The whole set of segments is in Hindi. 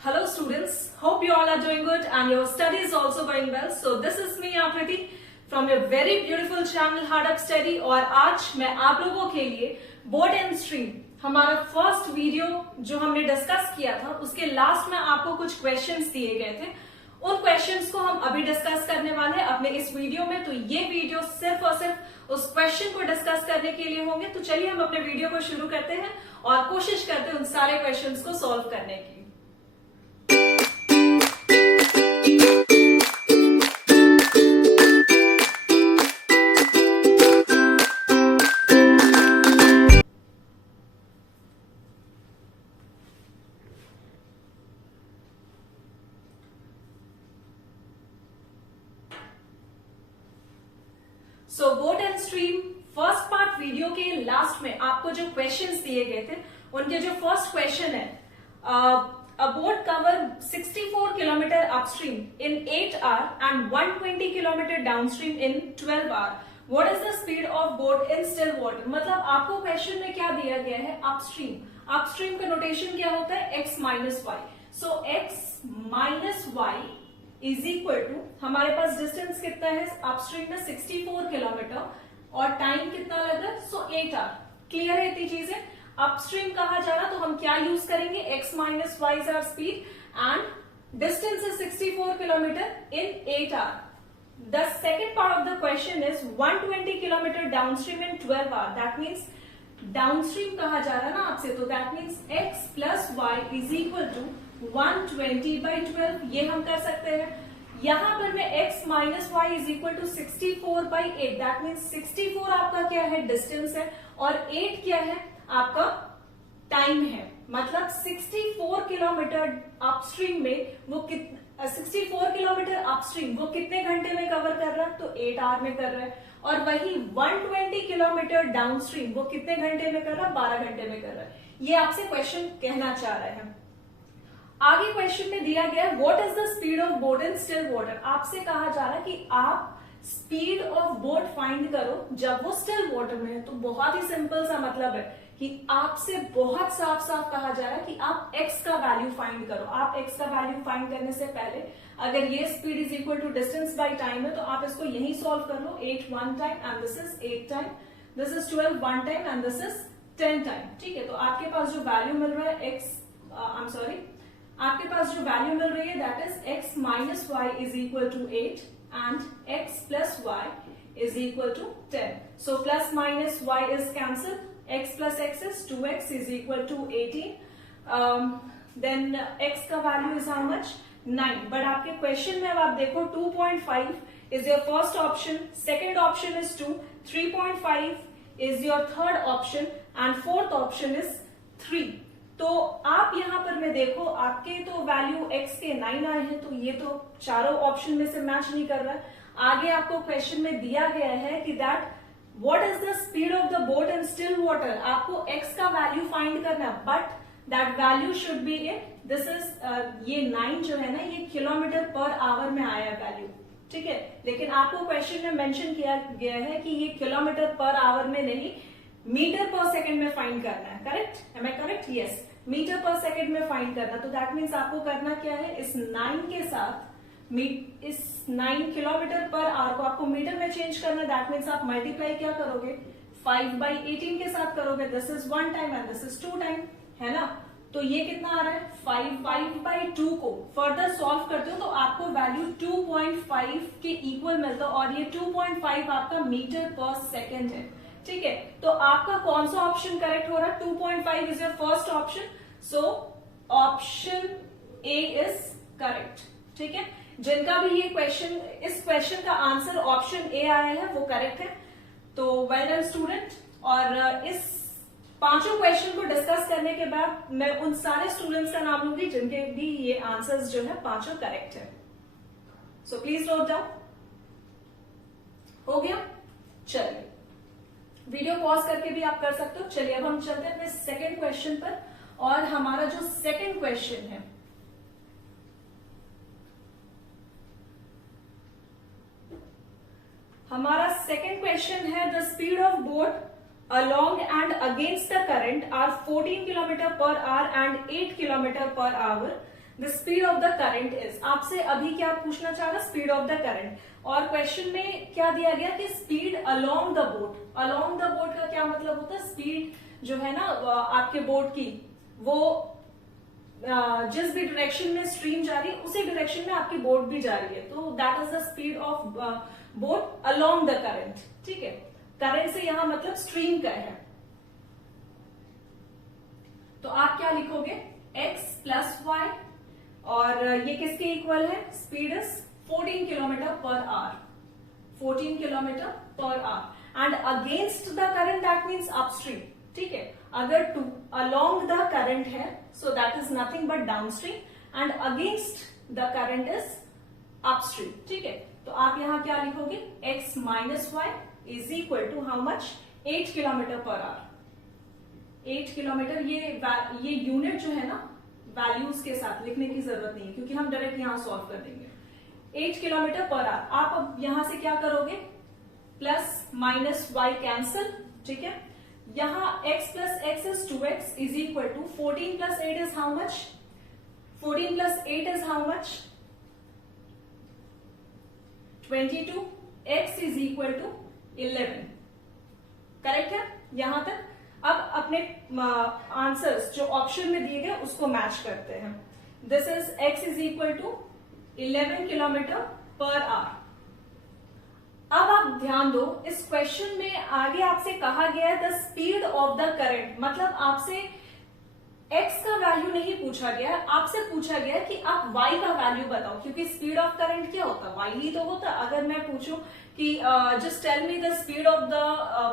Hello students, hope you all are doing good and your study is also going well. So this is me Akriti from your very beautiful channel Hard Up Study और आज मैं आप लोगों के लिए बोर्ड एंड स्ट्रीम हमारा फर्स्ट वीडियो जो हमने डिस्कस किया था उसके लास्ट में आपको कुछ क्वेश्चंस दिए गए थे। उन क्वेश्चंस को हम अभी डिस्कस करने वाले हैं अपने इस वीडियो में। तो ये वीडियो सिर्फ और सिर्फ उस क्वेश्चन को डिस्कस करने के लिए होंगे। तो चलिए हम अपने वीडियो को शुरू करते हैं और कोशिश करते हैं उन सारे क्वेश्चंस को सॉल्व करने की। So board and stream first part video के लास्ट में आपको जो क्वेश्चंस दिए गए थे उनके जो फर्स्ट क्वेश्चन है, a boat cover 64 kilometre upstream in 8 hour and 120 kilometre downstream in 12 hour. What is the speed of boat in still water. मतलब आपको क्वेश्चन में क्या दिया गया है, अपस्ट्रीम। अपस्ट्रीम का नोटेशन क्या होता है, x minus Y. So x minus Y is equal to, हमारे पास डिस्टेंस कितना है अपस्ट्रीम में 64 किलोमीटर और टाइम कितना लग रहा है, सो 8 आवर। क्लियर है इतनी चीजें। अपस्ट्रीम कहा जा रहा तो हम क्या यूज करेंगे, x minus Y is our speed and distance is 64 kilometre in 8 hour. The second part of the question is 120 kilometre downstream in 12 hour. That means downstream कहा जा रहा है ना आपसे, तो that means x plus y is equal to 120/12। ये हम कर सकते हैं। यहां पर मैं x minus Y is equal to 64/8। That means 64 आपका क्या है, डिस्टेंस है, और 8 क्या है, आपका टाइम है। मतलब 64 किलोमीटर अपस्ट्रीम में वो 64 किलोमीटर अपस्ट्रीम वो कितने घंटे में कवर कर रहा है, तो 8 आवर में कर रहा है। और वही 120 किलोमीटर डाउनस्ट्रीम वो कितने घंटे में कर रहा है, 12 घंटे में कर रहा है। ये आपसे क्वेश्चन कहना चाह रहे हैं। आगे क्वेश्चन में दिया गया what is the speed of boat in still water. आपसे कहा जा रहा है कि आप स्पीड ऑफ बोट फाइंड करो जब वो स्टिल वाटर में है। तो बहुत ही सिंपल सा मतलब है कि आपसे बहुत साफ साफ कहा जा रहा है कि आप x का वैल्यू फाइंड करो। आप x का वैल्यू फाइंड करने से पहले अगर ये speed is equal to distance by time है तो आप इसको यही सॉल्व कर लो। 8 one time and this is 8 time, this is 12 one time and this is 10 time. ठीक है, तो आपके पास जो वैल्यू मिल रहा है आपके पास जो वैल्यू मिल रही है that is x minus Y is equal to 8 and x plus y is equal to 10। So plus minus y is cancel, x plus x is 2x is equal to 18। Then x का value is how much, 9। But आपके क्वेश्चन में अब आप देखो 2.5 is your first option, second option is 2, 3.5 is your third option and fourth option is 3। तो आप यहां पर मैं देखो आपके तो वैल्यू x के 9 आए हैं, तो ये तो चारों ऑप्शन में से मैच नहीं कर रहा है। आगे आपको क्वेश्चन में दिया गया है कि that what is the speed of the boat in still water. आपको x का वैल्यू फाइंड करना है but that value should be in this is ये 9 जो है ना ये किलोमीटर पर आवर में आया वैल्यू। ठीक है, लेकिन आपको क्वेश्चन में मेंशन किया गया है कि ये किलोमीटर पर आवर में नहीं, मीटर पर सेकेंड में फाइंड करना है। Correct, am I correct? Yes, metre per second में फाइंड करना। तो दैट मीन्स आपको करना क्या है, इस 9 के साथ इस 9 किलोमीटर पर आवर को आपको मीटर में चेंज करना है। दैट मीन्स आप मल्टीप्लाई क्या करोगे, 5/18 के साथ करोगे। This is 1 time and this is 2 time, है ना। तो ये कितना आ रहा है, 5/2 को फर्दर सॉल्व करते हो तो आपको वैल्यू 2.5 के इक्वल मिलता है और ये 2.5 आपका मीटर पर सेकेंड है। ठीक है, तो आपका कौन सा ऑप्शन करेक्ट हो रहा है, 2.5 is your first option. So option A is correct. ठीक है, जिनका भी ये क्वेश्चन, इस क्वेश्चन का आंसर ऑप्शन ए आया है वो करेक्ट है। तो वेल डन स्टूडेंट। और इस पांचों क्वेश्चन को डिस्कस करने के बाद मैं उन सारे स्टूडेंट्स का नाम लूंगी जिनके भी ये आंसर्स जो है पांचों करेक्ट है। So please note down. हो गया, चलिए वीडियो पॉज करके भी आप कर सकते हो। चलिए अब हम चलते हैं अपने सेकंड क्वेश्चन पर। और हमारा जो सेकंड क्वेश्चन है, हमारा सेकंड क्वेश्चन है the speed of boat along and against the current are 14 km per hour and 8 km per hour. The speed of the current is, आपसे अभी क्या पूछना चाह रहा, स्पीड ऑफ द करंट, और क्वेश्चन में क्या दिया गया कि speed along the boat. Along the boat का क्या मतलब होता है, स्पीड जो है ना आपके बोट की, वो जिस भी डायरेक्शन में स्ट्रीम जा रही है उसी डायरेक्शन में आपकी बोट भी जा रही है, तो that is the speed of boat along the current. ठीक है, करंट से यहां मतलब स्ट्रीम का है, तो आप क्या लिखोगे, x प्लस वाई, और ये किसके इक्वल है, speed is 14 kilometre per hour, 14 kilometre per hour, and against the current that means upstream. ठीक है, अगर टू अलोंग द करंट है so that is nothing but downstream, and against the current is upstream. ठीक है, तो आप यहां क्या लिखोगे, x minus Y is equal to how much, 8 kilometre per hour. 8 kilometre, ये यूनिट जो है ना वैल्यूज के साथ लिखने की जरूरत नहीं है क्योंकि हम डायरेक्ट यहां सॉल्व कर देंगे। 8 किलोमीटर पर आवर, आप अब यहां से क्या करोगे, प्लस माइनस वाई कैंसिल। ठीक है, यहां x plus x is 2x is equal to 14 plus 8 is how much, 14 plus 8 is how much, 22, x is equal to 11। Correct है यहां तक। अब अपने आंसर्स जो ऑप्शन में दिए गए उसको मैच करते हैं। This is x is equal to 11 kilometre per hour. अब आप ध्यान दो, इस क्वेश्चन में आगे आपसे कहा गया है the speed of the current, मतलब आपसे x का वैल्यू नहीं पूछा गया, आपसे पूछा गया कि आप y का वैल्यू बताओ, क्योंकि स्पीड ऑफ करंट क्या होता है, y ही तो होता। अगर मैं पूछूं कि just tell me the speed of the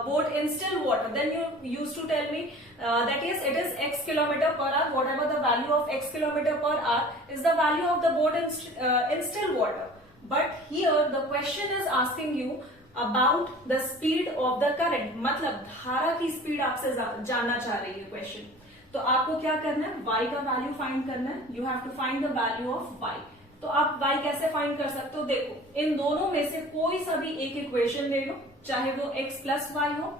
boat in still water, then you used to tell me that is it is x kilometre per hour, whatever the value of x kilometre per hour is the value of the boat in still water. But here the question is asking you about the speed of the current, मतलब धारा की स्पीड आपसे जानना चाह रही है क्वेश्चन। तो आपको क्या करना है, y का वैल्यू फाइंड करना है, you have to find the value of y। तो आप y कैसे फाइंड कर सकते हो, देखो इन दोनों में से कोई सा भी एक इक्वेशन ले लो, चाहे वो x प्लस वाई हो।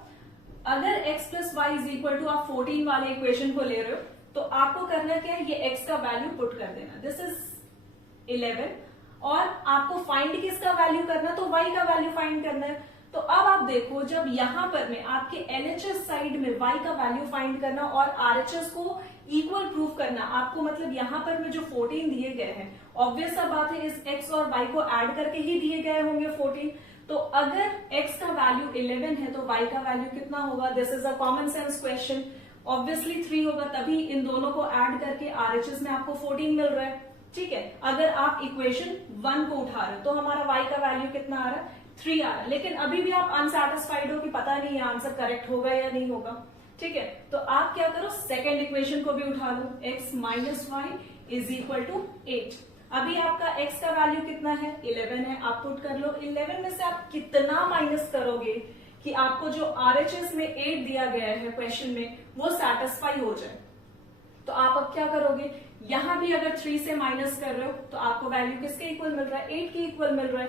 अगर x plus y is equal to आप 14 वाले इक्वेशन को ले रहे हो, तो आपको करना क्या है, ये x का वैल्यू पुट कर देना, दिस इज 11, और आपको फाइंड किसका वैल्यू करना, तो y का वैल्यू फाइंड करना है। तो अब आप देखो, जब यहां पर में आपके LHS साइड में y का वैल्यू फाइंड करना और RHS को इक्वल प्रूव करना, आपको मतलब यहां पर में जो 14 दिए गए हैं, ऑब्वियस सा बात है इस x और y को ऐड करके ही दिए गए होंगे 14। तो अगर x का वैल्यू 11 है तो y का वैल्यू कितना होगा, this is a common sense question, obviously 3 होगा, तभी इन दोनों को ऐड करके RHS में आपको 14 मिल रहा है। ठीक है, अगर आप इक्वेशन 1 को उठा रहे हो तो हमारा y का वैल्यू कितना आ रहा है, 3 आ रहा है, लेकिन अभी भी आप अनसेटिस्फाइड हो कि पता नहीं आंसर करेक्ट होगा या नहीं होगा। ठीक है, तो आप क्या करो, सेकेंड इक्वेशन को भी उठा लो, x minus Y is equal to 8। अभी आपका x का वैल्यू कितना है, 11 है, आप पुट कर लो। 11 में से आप कितना माइनस करोगे कि आपको जो RHS में 8 दिया गया है क्वेश्चन में वो सेटिस्फाई हो जाए। तो आप अब क्या करोगे, यहां भी अगर 3 से माइनस कर रहे हो तो आपको वैल्यू किसके इक्वल मिल रहा है, 8 के इक्वल मिल रहा है।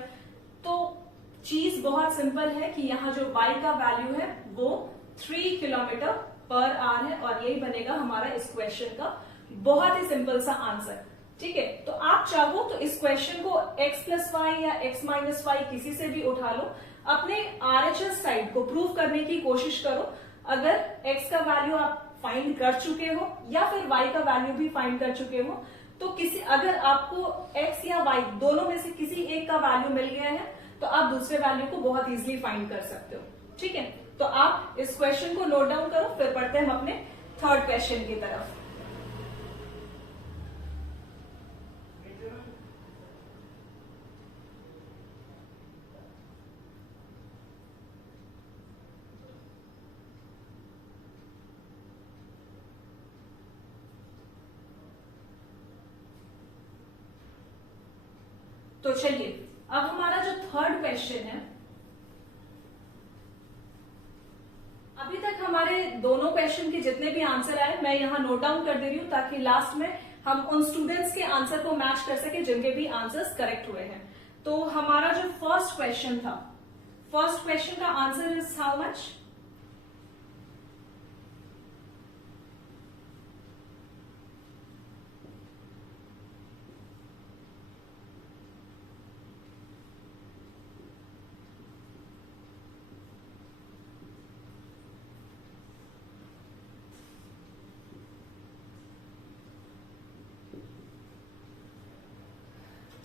तो चीज बहुत सिंपल है कि यहाँ जो y का वैल्यू है वो 3 किलोमीटर पर आवर है, और यही बनेगा हमारा इस क्वेश्चन का बहुत ही सिंपल सा आंसर। ठीक है, तो आप चाहो तो इस क्वेश्चन को x प्लस वाई या x माइनस वाई किसी से भी उठा लो, अपने RHS साइड को प्रूव करने की कोशिश करो। अगर x का वैल्यू आप फाइंड कर चुके हो या फिर y का वैल्यू भी फाइंड कर चुके हो, तो किसी अगर आपको x या y दोनों में से किसी एक का वैल्यू मिल गया है तो आप दूसरे वैल्यू को बहुत इजीली फाइंड कर सकते हो। ठीक है, तो आप इस क्वेश्चन को नोट डाउन करो, फिर पढ़ते हैं हम अपने थर्ड क्वेश्चन की तरफ। तो चलिए, अब हमारा जो थर्ड क्वेश्चन है, अभी तक हमारे दोनों क्वेश्चन के जितने भी आंसर आए मैं यहां नोट डाउन कर दे रही हूं ताकि लास्ट में हम उन स्टूडेंट्स के आंसर को मैच कर सके जिनके भी आंसर्स करेक्ट हुए हैं। तो हमारा जो फर्स्ट क्वेश्चन था, फर्स्ट क्वेश्चन का आंसर इज हाउ मच,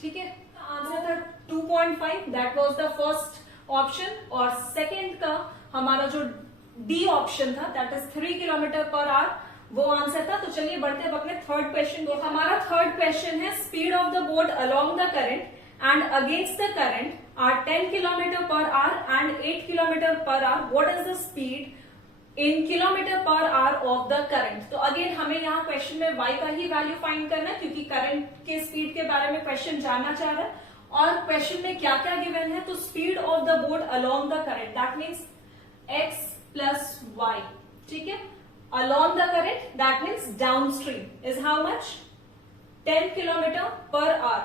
ठीक है, आंसर था 2.5, that was the first option. और सेकंड का हमारा जो डी ऑप्शन था that is 3 kilometre per our, वो आंसर था। तो चलिए बढ़ते हैं अपने थर्ड क्वेश्चन को। हमारा थर्ड क्वेश्चन है speed of the boat along the current and against the current are 10 kilometre per hour and 8 kilometre per hour, what is the speed in kilometre per hour of the current. तो अगेन हमें यहाँ क्वेश्चन में y का ही वैल्यू फाइंड करना है, क्योंकि करंट के स्पीड के बारे में क्वेश्चन जानना चाह रहा है। और क्वेश्चन में क्या क्या गिवन है, तो speed of the boat along the current that means x plus y, ठीक है। Along the current that means down stream is how much, 10 kilometre per our,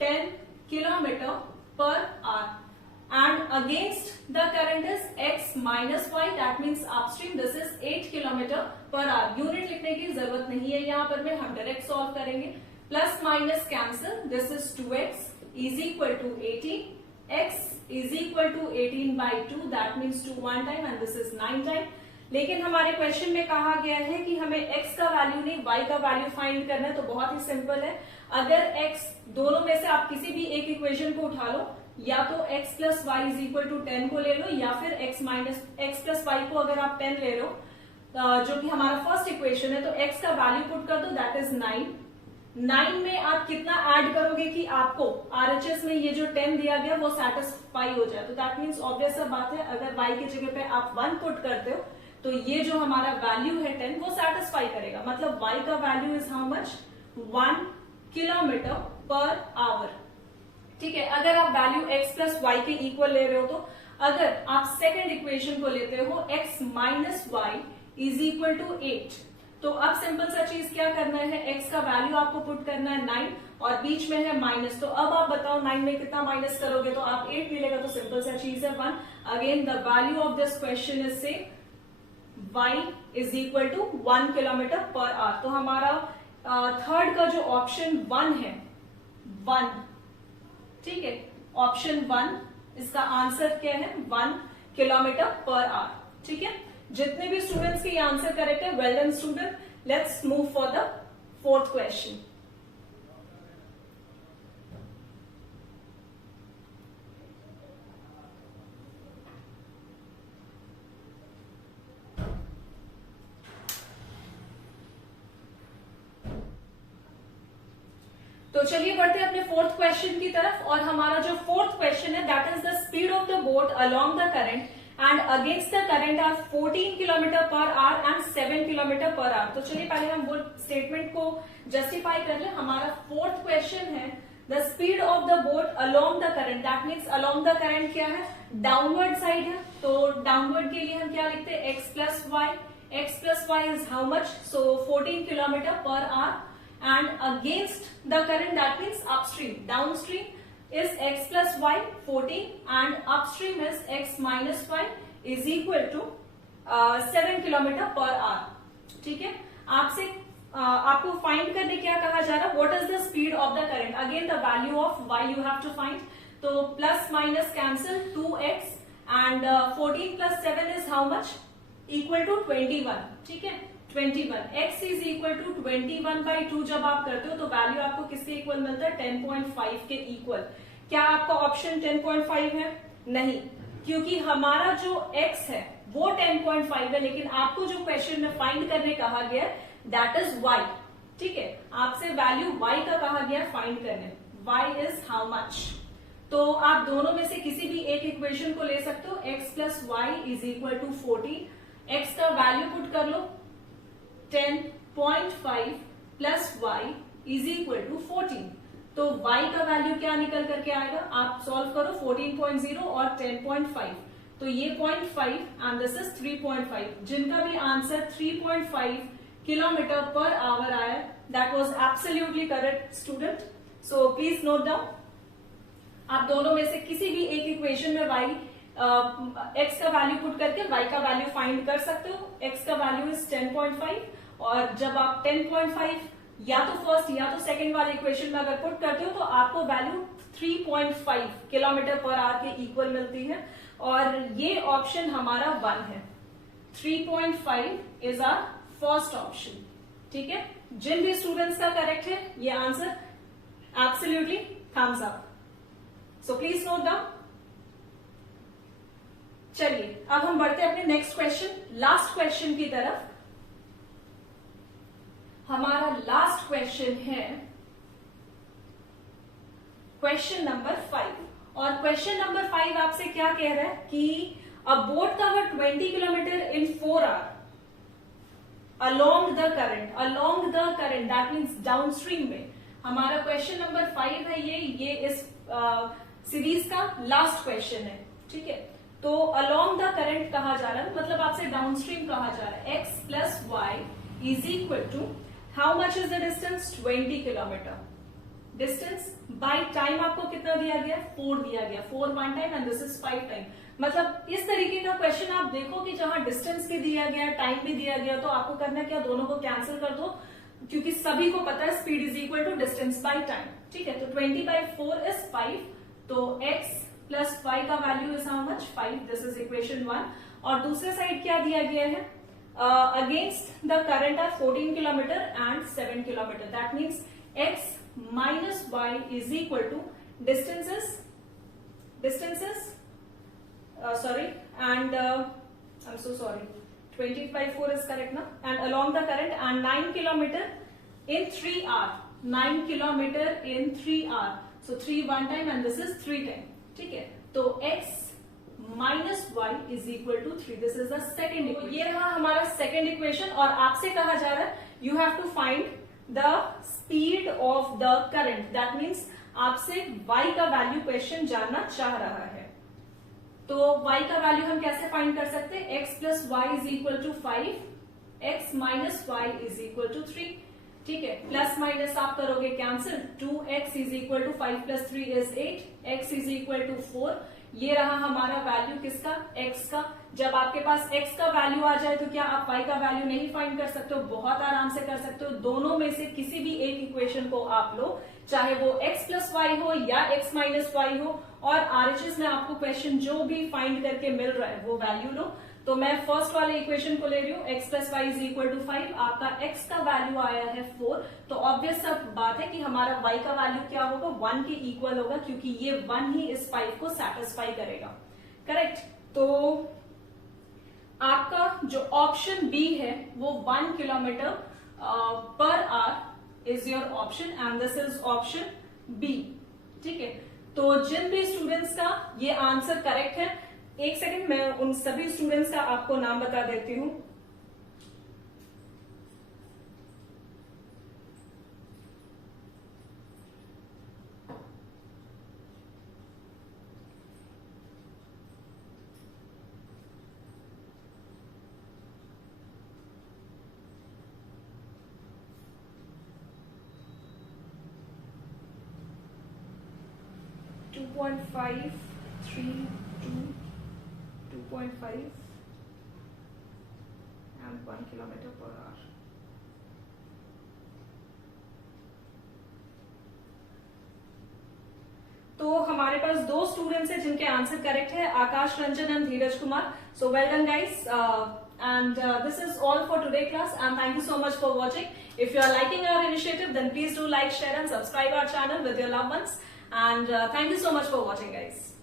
10 kilometre per hour. And against the current is x minus y, that means upstream this is 8 kilometre per hour. Unit लिखने की जरूरत नहीं है यहाँ पर, में हम डायरेक्ट सॉल्व करेंगे। Plus minus cancel, this is 2x is equal to 18, x is equal to 18 by 2, that means 2 1 time and this is 9 time. लेकिन हमारे क्वेश्चन में कहा गया है कि हमें x का वैल्यू नहीं y का वैल्यू फाइंड करना है। तो बहुत ही सिंपल है, अगर x दोनों में से आप किसी भी एक इक्वेशन को उठा लो, या तो x plus y is equal to 10 को ले लो, या फिर x प्लस वाई को अगर आप 10 ले लो, जो कि हमारा फर्स्ट इक्वेशन है, तो x का वैल्यू पुट कर दो दैट इज 9। 9 में आप कितना ऐड करोगे कि आपको RHS में ये जो 10 दिया गया वो सेटिस्फाई हो जाए। तो दैट मीन्स ऑब्वियस सा बात है, अगर y की जगह पे आप 1 पुट करते हो तो ये जो हमारा वैल्यू है 10 वो सेटिस्फाई करेगा। मतलब y का value is how much, 1 kilometre per our, ठीक है। अगर आप वैल्यू x प्लस वाई के इक्वल ले रहे हो, तो अगर आप सेकंड इक्वेशन को लेते हो x minus Y is equal to 8, तो अब सिंपल सा चीज क्या करना है, x का वैल्यू आपको पुट करना है 9 और बीच में है माइनस। तो अब आप बताओ 9 में कितना माइनस करोगे, तो आप 8 मिलेगा, तो सिंपल सा चीज है 1। Again the value of this question is से y is equal to 1 kilometre per hour. तो हमारा थर्ड का जो ऑप्शन 1 है, 1, ठीक है, ऑप्शन 1 इसका आंसर क्या है, 1 किलोमीटर पर आवर, ठीक है। जितने भी स्टूडेंट्स के ये आंसर करेक्ट है, well done student. Let's move for the fourth question. तो चलिए बढ़ते हैं अपने फोर्थ क्वेश्चन की तरफ। और हमारा जो फोर्थ क्वेश्चन है that is the speed of the boat along the current and against the current are 14 kilometre per hour and 7 kilometre per hour. तो चलिए पहले हम वो स्टेटमेंट को जस्टिफाई कर ले। हमारा फोर्थ क्वेश्चन है the speed of the boat along the current, that means along the current क्या है, डाउनवर्ड साइड है। तो डाउनवर्ड के लिए हम क्या लिखते हैं, x plus y is how much, so 14 kilometre per hour. And against the current that means upstream, downstream is x plus y 14 and upstream is x minus y is equal to 7 kilometre per our, ठीक है। आपसे आपको फाइंड करने क्या कहा जा रहा है, what is the speed of the current, again the value of y you have to find. तो plus minus cancel, 2x and 14 plus 7 is how much, equal to 21, ठीक है, 21। x is equal to 21 by 2 जब आप करते हो तो वैल्यू आपको किसके इक्वल मिलता है, 10.5 के इक्वल। क्या आपका ऑप्शन 10.5 है, नहीं, क्योंकि हमारा जो x है वो 10.5 है, लेकिन आपको जो क्वेश्चन में फाइंड करने कहा गया दैट इज y, ठीक है। आपसे वैल्यू y का कहा गया फाइंड करने, y इज हाउ मच। तो आप दोनों में से किसी भी एक इक्वेशन को ले सकते हो, x plus y is equal to 14, x का वैल्यू पुट कर लो 10.5 plus y is equal to 14। तो y का वैल्यू क्या निकल करके आएगा, आप सॉल्व करो, 14.0 और 10.5, तो ये 0.5 एंड दिस इज 3.5। जिनका भी आंसर 3.5 किलोमीटर पर आवर आया that was absolutely correct student. So please note down, आप दोनों में से किसी भी एक इक्वेशन में y x का वैल्यू पुट करके y का वैल्यू फाइंड कर सकते हो। x का वैल्यू इज 10.5 और जब आप 10.5 या तो फर्स्ट या तो सेकंड वाले इक्वेशन में अगर पुट करते हो तो आपको वैल्यू 3.5 किलोमीटर पर आवर के इक्वल मिलती है और ये ऑप्शन हमारा 1 है। 3.5 इज आवर फर्स्ट ऑप्शन, ठीक है। जिन भी स्टूडेंट्स का करेक्ट है ये answer Absolutely, thumbs up. So please note down. चलिए अब हम बढ़ते हैं अपने नेक्स्ट क्वेश्चन, लास्ट क्वेश्चन की तरफ। हमारा लास्ट क्वेश्चन है क्वेश्चन नंबर 5। और क्वेश्चन नंबर 5 आपसे क्या कह रहा है कि a boat cover 20 kilometre in 4 hour along the current that means downstream में। हमारा क्वेश्चन नंबर 5 है ये इस सीरीज का लास्ट क्वेश्चन है, ठीक है। तो along the current कहा जा रहा है, मतलब आपसे डाउनस्ट्रीम कहा जा रहा है। x plus y is equal to how much is the distance? 20 kilometre. Distance by time आपको कितना दिया गया? 4 दिया गया। 4 1 time and this is 5 time. मतलब इस तरीके का क्वेश्चन आप देखो कि जहां डिस्टेंस भी दिया गया, टाइम भी दिया गया, तो आपको करना क्या, दोनों को कैंसिल कर दो, क्योंकि सभी को पता है speed is equal to distance by time, ठीक है। तो 20/4 इज 5, तो x प्लस y का value is how much? 5। This is equation 1। और दूसरे साइड क्या दिया गया है? Against the current are 14 kilometre and 7 kilometre. That means x minus y is equal to distances and I'm so sorry, 20/4 is correct na, and along the current and 9 kilometer in 3 hour, 9 kilometer in 3 hour, so 3 1 time and this is 3 time, ठीक है। तो x minus y is equal to 3, this is the second equation। ये रहा हमारा सेकेंड इक्वेशन और आपसे कहा जा रहा है you have to find the speed of the current, that means आपसे y का वैल्यू क्वेश्चन जानना चाह रहा है। तो y का वैल्यू हम कैसे फाइंड कर सकते हैं? x plus y is equal to 5, x minus Y is equal to 3, ठीक है। प्लस माइनस आप करोगे cancel, 2x is equal to 5 plus 3 is 8, x is equal to 4। ये रहा हमारा वैल्यू किसका? x का। जब आपके पास x का वैल्यू आ जाए तो क्या आप y का वैल्यू नहीं फाइंड कर सकते हो? बहुत आराम से कर सकते हो। दोनों में से किसी भी एक इक्वेशन को आप लो, चाहे वो x प्लस वाई हो या x माइनस वाई हो, और RHS में आपको क्वेश्चन जो भी फाइंड करके मिल रहा है वो वैल्यू लो। तो मैं फर्स्ट वाले इक्वेशन को ले रही हूँ, x plus y is equal to 5, आपका x का वैल्यू आया है 4, तो ऑब्वियस सब बात है कि हमारा y का वैल्यू क्या होगा? 1 के इक्वल होगा, क्योंकि ये 1 ही इस 5 को सेटिस्फाई करेगा, करेक्ट। तो आपका जो ऑप्शन बी है वो 1 kilometre per hour is your option and this is option B, ठीक है। तो जिन भी स्टूडेंट्स का ये आंसर करेक्ट है, एक सेकंड मैं उन सभी स्टूडेंट्स का आपको नाम बता देती हूं। Two 2.5, 3, 2, 2.5 and 1 kilometre per hour. तो हमारे पास 2 स्टूडेंट्स हैं जिनके आंसर करेक्ट है, Akash Ranjan and Dheeraj Kumar. So well done guys, and this is all for today class, and thank you so much for watching. If you are liking our initiative, then please do like, share and subscribe our channel with your loved ones, and thank you so much for watching guys.